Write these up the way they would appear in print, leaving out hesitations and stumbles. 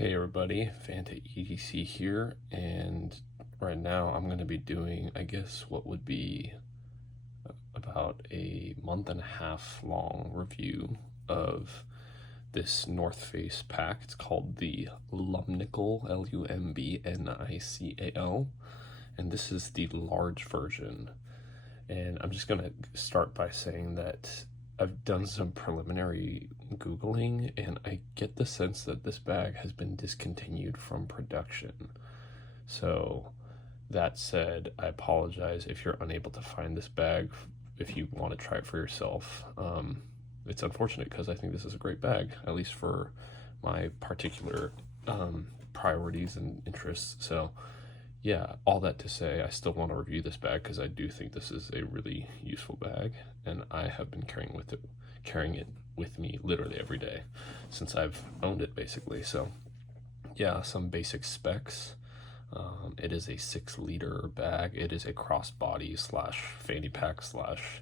Hey everybody, Fanta EDC here, and right now I'm going to be doing, I guess, what would be about a month and a half long review of this North Face pack. It's called the Lumbnical, Lumbnical, and this is the large version. And I'm just going to start by saying that I've done some preliminary Googling, and I get the sense that this bag has been discontinued from production. So, that said, I apologize if you're unable to find this bag if you want to try it for yourself. It's unfortunate because I think this is a great bag, at least for my particular priorities and interests. So, yeah, all that to say, I still want to review this bag because I do think this is a really useful bag, and I have been carrying it with me literally every day since I've owned it, basically. So, yeah, some basic specs. It is a 6-liter bag. It is a crossbody slash fanny pack slash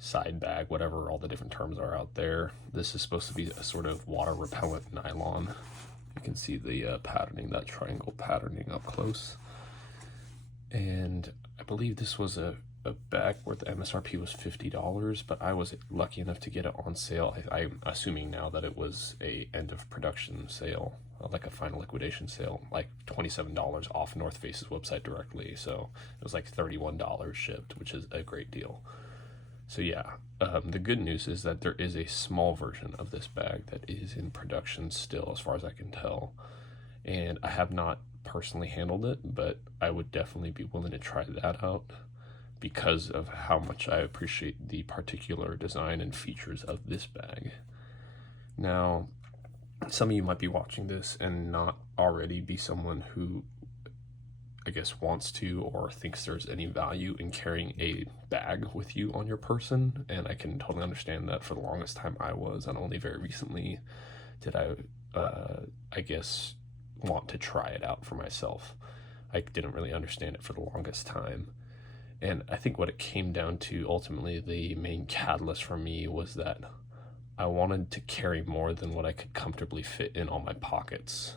side bag, whatever all the different terms are out there. This is supposed to be a sort of water repellent nylon. You can see the patterning, that triangle patterning up close. And I believe this was a bag where the MSRP was $50, but I was lucky enough to get it on sale. I'm assuming now that it was a end of production sale, like a final liquidation sale, like $27 off North Face's website directly. So it was like $31 shipped, which is a great deal. So yeah, the good news is that there is a small version of this bag that is in production still, as far as I can tell. And I have not personally handled it, but I would definitely be willing to try that out because of how much I appreciate the particular design and features of this bag. Now, some of you might be watching this and not already be someone who, I guess, wants to or thinks there's any value in carrying a bag with you on your person, and I can totally understand that. For the longest time I was, and only very recently did I guess, want to try it out for myself. I didn't really understand it for the longest time. And I think what it came down to, ultimately, the main catalyst for me was that I wanted to carry more than what I could comfortably fit in all my pockets.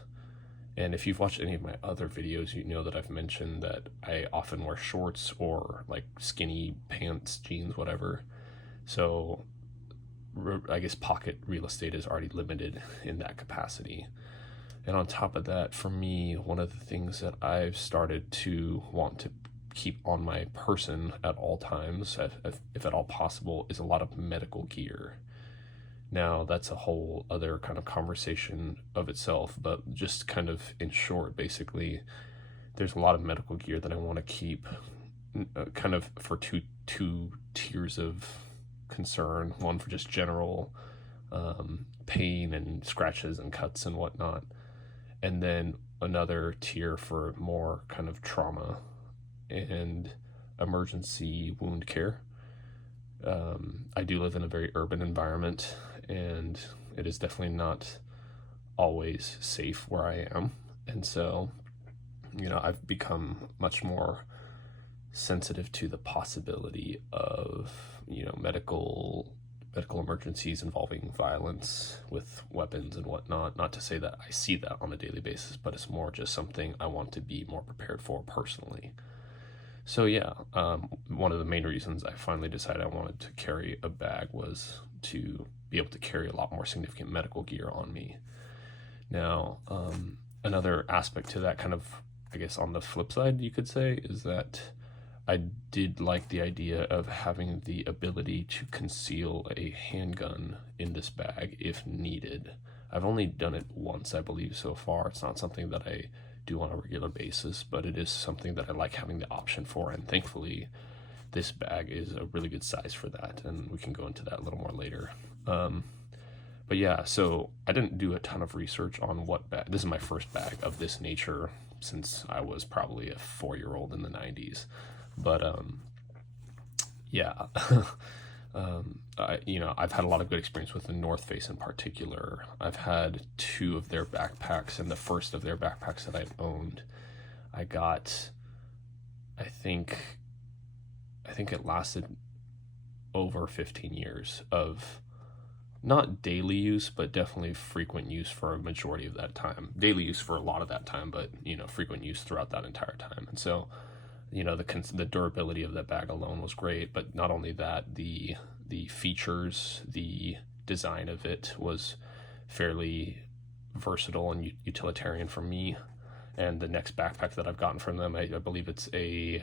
And if you've watched any of my other videos, you know that I've mentioned that I often wear shorts or like skinny pants, jeans, whatever. So I guess pocket real estate is already limited in that capacity. And on top of that, for me, one of the things that I've started to want to keep on my person at all times, if at all possible, is a lot of medical gear. Now, that's a whole other kind of conversation of itself, but just kind of in short, basically, there's a lot of medical gear that I want to keep kind of for two tiers of concern. One for just general pain and scratches and cuts and whatnot, and then another tier for more kind of trauma and emergency wound care. I do live in a very urban environment, and it is definitely not always safe where I am. And so, I've become much more sensitive to the possibility of, medical emergencies involving violence with weapons and whatnot. Not to say that I see that on a daily basis, but it's more just something I want to be more prepared for personally. So yeah, one of the main reasons I finally decided I wanted to carry a bag was to be able to carry a lot more significant medical gear on me. Now, another aspect to that, kind of, I guess on the flip side, you could say, is that I did like the idea of having the ability to conceal a handgun in this bag if needed. I've only done it once, I believe, so far. It's not something that I do on a regular basis, but it is something that I like having the option for, and thankfully this bag is a really good size for that, and we can go into that a little more later. But yeah, so I didn't do a ton of research on what bag. This is my first bag of this nature since I was probably a 4-year-old in the 90s. But yeah, I've had a lot of good experience with the North Face in particular. I've had 2 of their backpacks, and the first of their backpacks that I've owned, I got, I think it lasted over 15 years of not daily use, but definitely frequent use for a majority of that time. Daily use for a lot of that time, but frequent use throughout that entire time. And so, the durability of that bag alone was great. But not only that, the features, the design of it was fairly versatile and utilitarian for me. And the next backpack that I've gotten from them, I believe it's the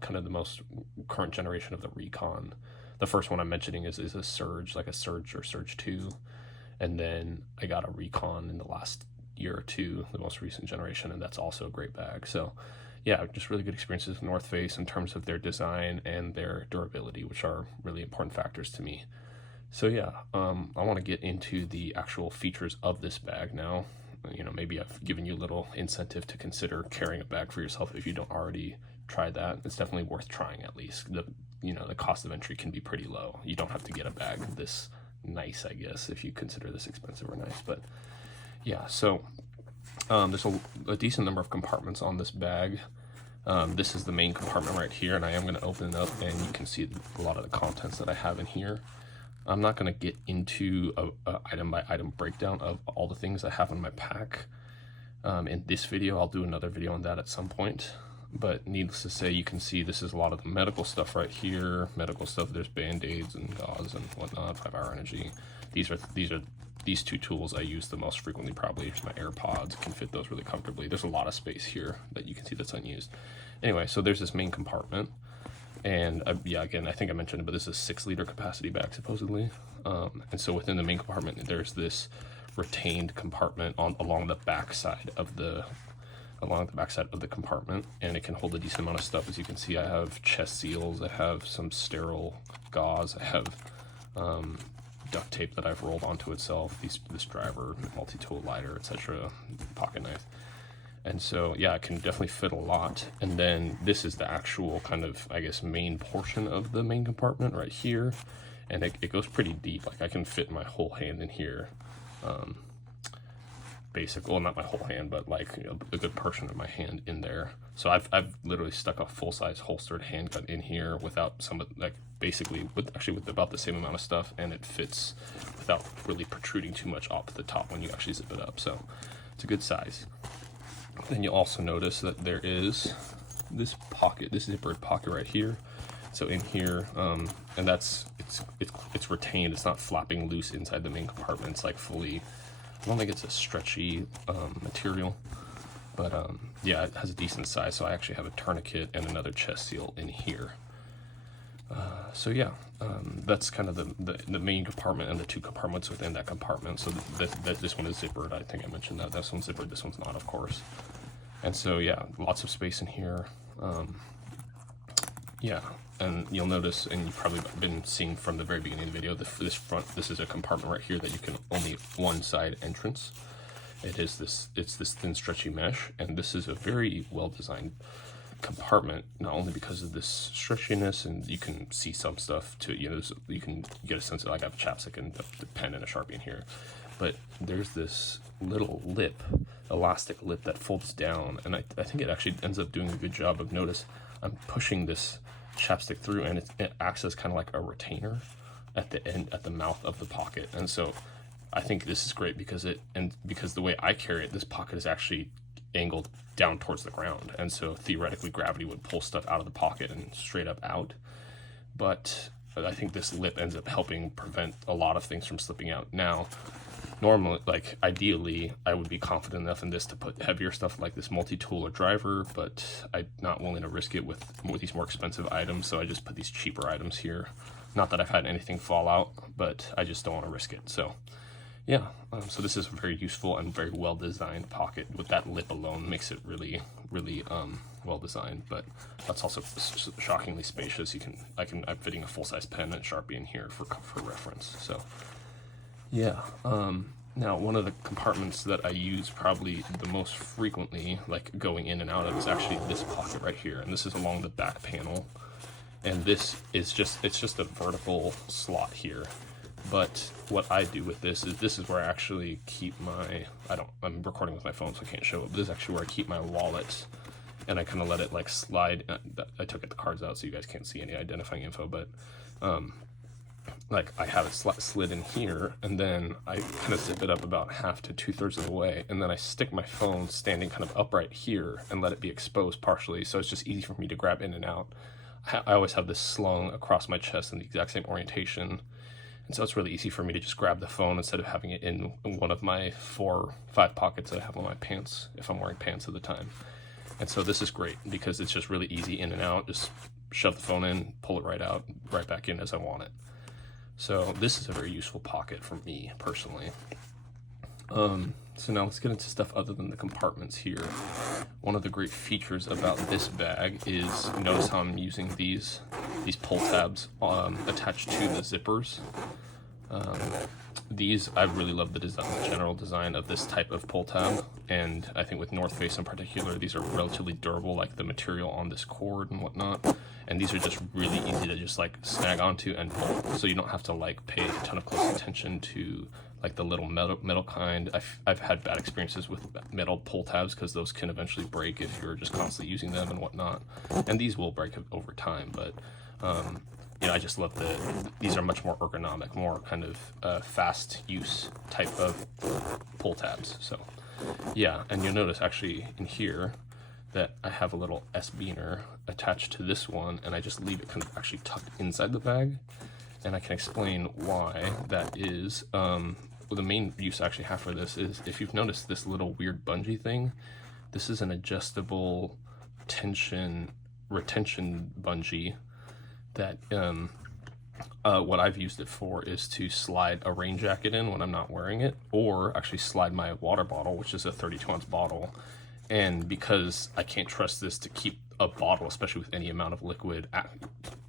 kind of the most current generation of the Recon. The first one I'm mentioning is a Surge, like a Surge or Surge 2. And then I got a Recon in the last year or two, the most recent generation, and that's also a great bag. So yeah, just really good experiences with North Face in terms of their design and their durability, which are really important factors to me. So yeah, I want to get into the actual features of this bag now. Maybe I've given you a little incentive to consider carrying a bag for yourself if you don't already try that. It's definitely worth trying at least. The cost of entry can be pretty low. You don't have to get a bag this nice, I guess, if you consider this expensive or nice. But yeah, so there's a decent number of compartments on this bag. This is the main compartment right here, and I am going to open it up and you can see a lot of the contents that I have in here. I'm not going to get into a item by item breakdown of all the things I have in my pack. In this video, I'll do another video on that at some point. But needless to say, you can see this is a lot of the medical stuff right here. Medical stuff, there's band-aids and gauze and whatnot, 5-hour energy. These two tools I use the most frequently, probably. My AirPods can fit those really comfortably. There's a lot of space here that you can see that's unused. Anyway, so there's this main compartment. And yeah, again, I think I mentioned it, but this is a 6-liter capacity bag supposedly. And so within the main compartment, there's this retained compartment along the back side of the compartment, and it can hold a decent amount of stuff. As you can see, I have chest seals, I have some sterile gauze, I have duct tape that I've rolled onto itself, this driver, multi-tool lighter, etc., pocket knife. And so yeah, it can definitely fit a lot. And then this is the actual kind of, I guess, main portion of the main compartment right here, and it goes pretty deep. Like I can fit my whole hand in here. Well, not my whole hand, but like a good portion of my hand in there. So I've literally stuck a full-size holstered handgun in here without basically with about the same amount of stuff, and it fits without really protruding too much off the top when you actually zip it up. So it's a good size. Then you'll also notice that there is this pocket, this zippered pocket right here. So in here, and it's retained. It's not flapping loose inside the main compartment. It's like fully. I don't think it's a stretchy material, but yeah, it has a decent size. So I actually have a tourniquet and another chest seal in here. So yeah, that's kind of the main compartment and the two compartments within that compartment. So this one is zippered. I think I mentioned that. This one's zippered. This one's not, of course. And so yeah, lots of space in here. Yeah, and you'll notice, and you've probably been seeing from the very beginning of the video, this is a compartment right here that you can only one side entrance. It's this thin stretchy mesh, and this is a very well designed compartment, not only because of this stretchiness, and you can see some stuff to you can get a sense of, like, I have a chapstick and the pen and a Sharpie in here, but there's this little lip, elastic lip that folds down, and I think it actually ends up doing a good job of, notice I'm pushing this chapstick through, and it acts as kind of like a retainer at the end, at the mouth of the pocket. And so I think this is great because the way I carry it, this pocket is actually angled down towards the ground, and so theoretically gravity would pull stuff out of the pocket and straight up out. But I think this lip ends up helping prevent a lot of things from slipping out. Now, normally, like ideally, I would be confident enough in this to put heavier stuff like this multi-tool or driver, but I'm not willing to risk it with these more expensive items, so I just put these cheaper items here. Not that I've had anything fall out, but I just don't want to risk it. So yeah, so this is a very useful and very well designed pocket. With that lip alone makes it really, really well designed, but that's also shockingly spacious. I'm fitting a full-size pen and Sharpie in here for reference. So yeah, now one of the compartments that I use probably the most frequently, like going in and out of, is actually this pocket right here, and this is along the back panel, and this is it's just a vertical slot here. But what I do with this is where I actually keep I'm recording with my phone, so I can't show it, but this is actually where I keep my wallet, and I kind of let it like slide. I took the cards out so you guys can't see any identifying info, but like I have it slid in here, and then I kind of zip it up about half to 2/3 of the way, and then I stick my phone standing kind of upright here and let it be exposed partially, so it's just easy for me to grab in and out. I always have this slung across my chest in the exact same orientation, and so it's really easy for me to just grab the phone instead of having it in one of my 4 or 5 pockets that I have on my pants if I'm wearing pants at the time. And so this is great because it's just really easy in and out. Just shove the phone in, pull it right out, right back in as I want it. So this is a very useful pocket for me personally. So now let's get into stuff other than the compartments here. One of the great features about this bag is, notice how I'm using these pull tabs attached to the zippers. These, I really love the design, the general design of this type of pull tab, and I think with North Face in particular, these are relatively durable, like the material on this cord and whatnot, and these are just really easy to just like snag onto and pull, so you don't have to like pay a ton of close attention to like the little metal kind. I've had bad experiences with metal pull tabs because those can eventually break if you're just constantly using them and whatnot, and these will break over time, but you know, I just love these are much more ergonomic, more kind of fast use type of pull tabs. So yeah, and you'll notice actually in here that I have a little S-beaner attached to this one, and I just leave it kind of actually tucked inside the bag, and I can explain why that is. Well, the main use I actually have for this is, if you've noticed this little weird bungee thing, this is an adjustable retention bungee that what I've used it for is to slide a rain jacket in when I'm not wearing it, or actually slide my water bottle, which is a 32-ounce bottle. And because I can't trust this to keep a bottle, especially with any amount of liquid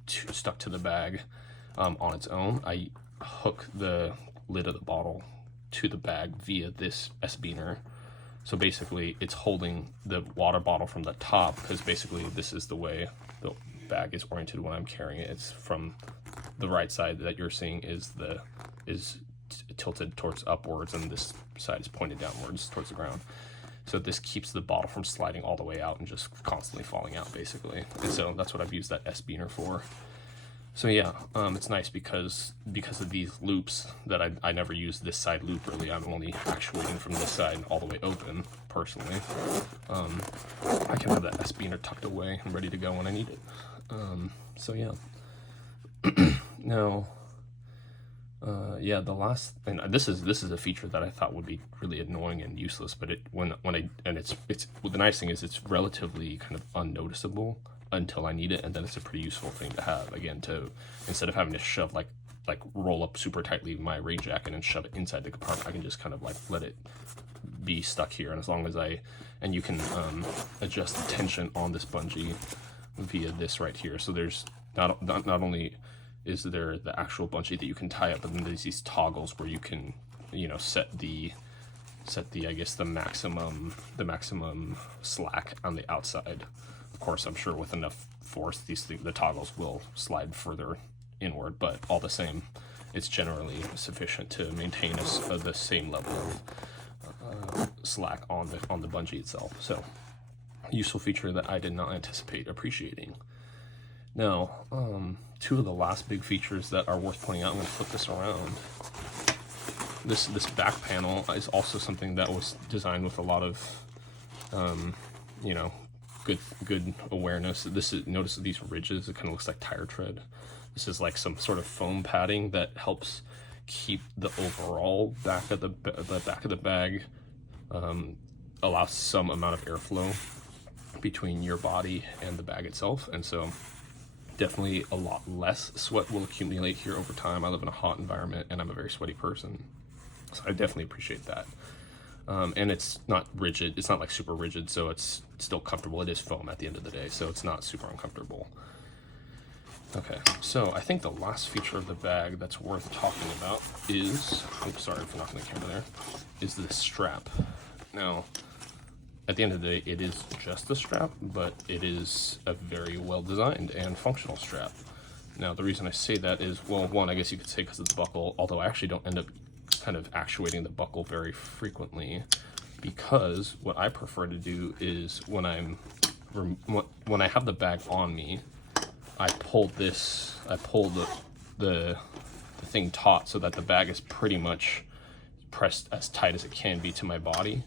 stuck to the bag on its own, I hook the lid of the bottle to the bag via this S-beaner. So basically it's holding the water bottle from the top, because basically this is the way the bag is oriented when I'm carrying it. It's from the right side that you're seeing is tilted towards upwards, and this side is pointed downwards towards the ground. So this keeps the bottle from sliding all the way out and just constantly falling out, basically. And so that's what I've used that S-beaner for. So yeah, it's nice because of these loops that I never use this side loop really. I'm only actuating from this side all the way open, personally. I can have that S-beaner tucked away and ready to go when I need it. So yeah. Now, yeah, the last, and this is a feature that I thought would be really annoying and useless, but the nice thing is it's relatively kind of unnoticeable until I need it, and then it's a pretty useful thing to have. Again, instead of having to shove like roll up super tightly my rain jacket and shove it inside the compartment, I can just kind of like let it be stuck here, and as long as and you can adjust the tension on this bungee via this right here. So there's not only is there the actual bungee that you can tie up, but then there's these toggles where you can, you know, set the I guess the maximum slack on the outside. Of course, I'm sure with enough force, the toggles will slide further inward, but all the same, it's generally sufficient to maintain the same level of slack on the bungee itself. So, useful feature that I did not anticipate appreciating. Now, two of the last big features that are worth pointing out, I'm going to flip this around. This back panel is also something that was designed with a lot of, you know, good awareness. Notice these ridges, it kind of looks like tire tread. This is like some sort of foam padding that helps keep the overall back of the bag, allows some amount of airflow between your body and the bag itself, and so definitely a lot less sweat will accumulate here over time. I live in a hot environment and I'm a very sweaty person, so I definitely appreciate that. And it's not rigid, it's not like super rigid, so it's still comfortable. It is foam at the end of the day, so it's not super uncomfortable. Okay, so I think the last feature of the bag that's worth talking about is, oops, sorry for knocking the camera there, is the strap. Now, at the end of the day, it is just a strap, but it is a very well designed and functional strap. Now, the reason I say that is, well, one, I guess you could say because of the buckle, although I actually don't end up kind of actuating the buckle very frequently, because what I prefer to do is when I have the bag on me, I pull the the thing taut so that the bag is pretty much pressed as tight as it can be to my body.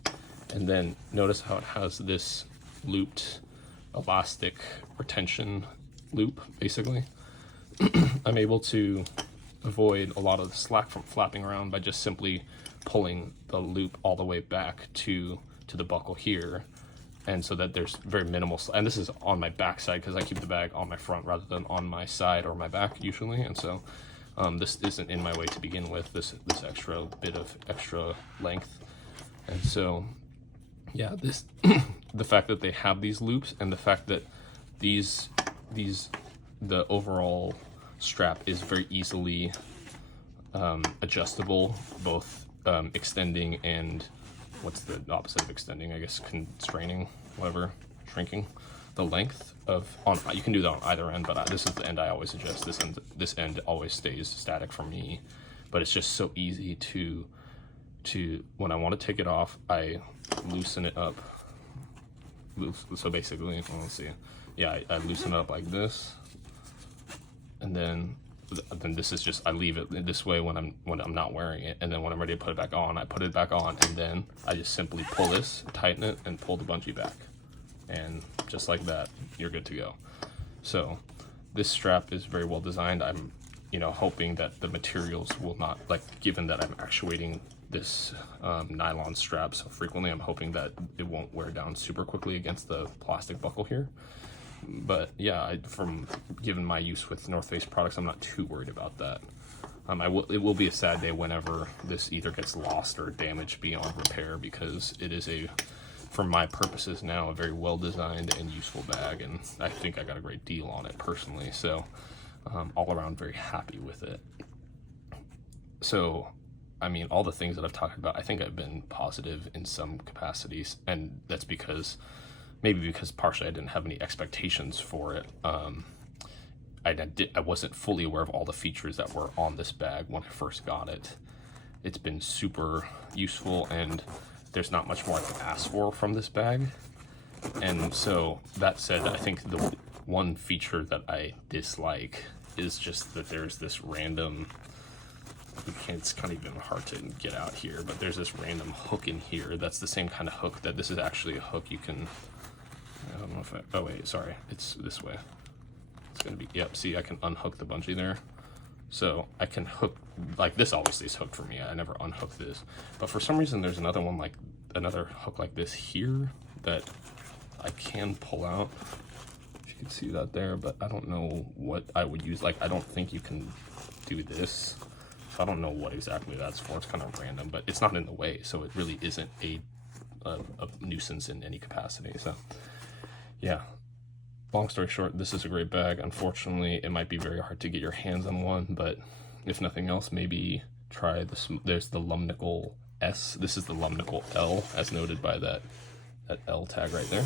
And then notice how it has this looped elastic retention loop, basically. I'm able to avoid a lot of the slack from flapping around by just simply pulling the loop all the way back to the buckle here, and so that there's very minimal and this is on my back side because I keep the bag on my front rather than on my side or my back usually, and so this isn't in my way to begin with, this extra bit of extra length. And so yeah, this the fact that they have these loops and the fact that the overall strap is very easily adjustable, both extending and what's the opposite of extending, I guess, constraining, whatever, shrinking the length of you can do that on either end, but this is the end I always adjust. This end always stays static for me, but it's just so easy to when I want to take it off, I loosen it up. So basically, let's see, yeah, I loosen it up like this, and then this is just, I leave it this way when I'm not wearing it, and then when I'm ready to put it back on, I put it back on, and then I just simply pull this, tighten it, and pull the bungee back, and just like that, you're good to go. So this strap is very well designed. I'm hoping that the materials will not, like, given that I'm actuating this nylon strap so frequently, I'm hoping that it won't wear down super quickly against the plastic buckle here. But yeah, from given my use with North Face products, I'm not too worried about that. It will be a sad day whenever this either gets lost or damaged beyond repair, because it is for my purposes now, a very well designed and useful bag, and I think I got a great deal on it personally. So all around very happy with it. So I mean, all the things that I've talked about, I think I've been positive in some capacities, and that's maybe because partially I didn't have any expectations for it. I wasn't fully aware of all the features that were on this bag when I first got it. It's been super useful, and there's not much more I can ask for from this bag. And so that said, I think the one feature that I dislike is just that there's this random, it's kind of even hard to get out here, but there's this random hook in here that's the same kind of hook that this is actually a hook you can, I don't know if oh wait, sorry, it's this way. It's gonna be, yep, see, I can unhook the bungee there. So I can hook, like this always stays hooked for me, I never unhook this. But for some reason there's another one, like another hook like this here that I can pull out. If you can see that there, but I don't know what I would use. Like, I don't think you can do this. I don't know what exactly that's for. It's kind of random, but it's not in the way, so it really isn't a nuisance in any capacity. So yeah, long story short, this is a great bag. Unfortunately, it might be very hard to get your hands on one, but if nothing else, maybe try this. There's the Lumbnical S. This is the Lumbnical L, as noted by that L tag right there.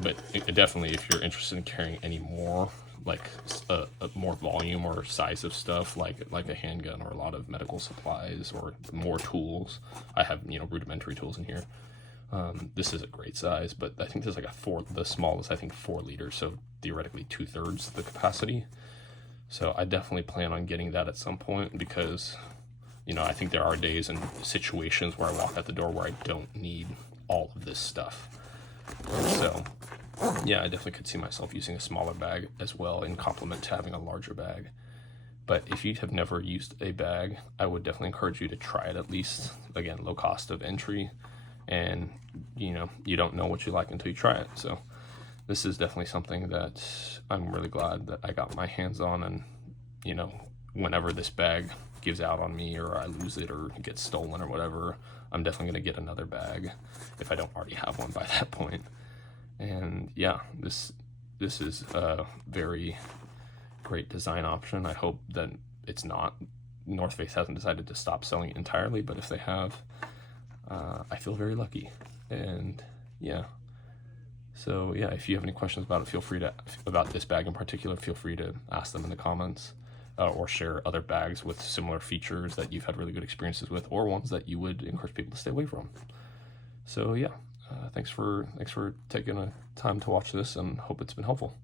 But definitely, if you're interested in carrying any more, like a more volume or size of stuff, like a handgun or a lot of medical supplies or more tools, I have rudimentary tools in here. This is a great size, but I think there's like the smallest, I think 4 liters, so theoretically 2/3 the capacity. So I definitely plan on getting that at some point, because I think there are days and situations where I walk out the door where I don't need all of this stuff. So yeah, I definitely could see myself using a smaller bag as well in complement to having a larger bag. But if you have never used a bag, I would definitely encourage you to try it at least. Again, low cost of entry, and you don't know what you like until you try it. So this is definitely something that I'm really glad that I got my hands on, and whenever this bag gives out on me or I lose it or it gets stolen or whatever, I'm definitely going to get another bag if I don't already have one by that point. And yeah, this is a very great design option. I hope that it's not, North Face hasn't decided to stop selling it entirely, but if they have, I feel very lucky. And yeah, so yeah, if you have any questions about it, feel free to, about this bag in particular, feel free to ask them in the comments, or share other bags with similar features that you've had really good experiences with, or ones that you would encourage people to stay away from. So yeah, thanks for taking a time to watch this, and hope it's been helpful.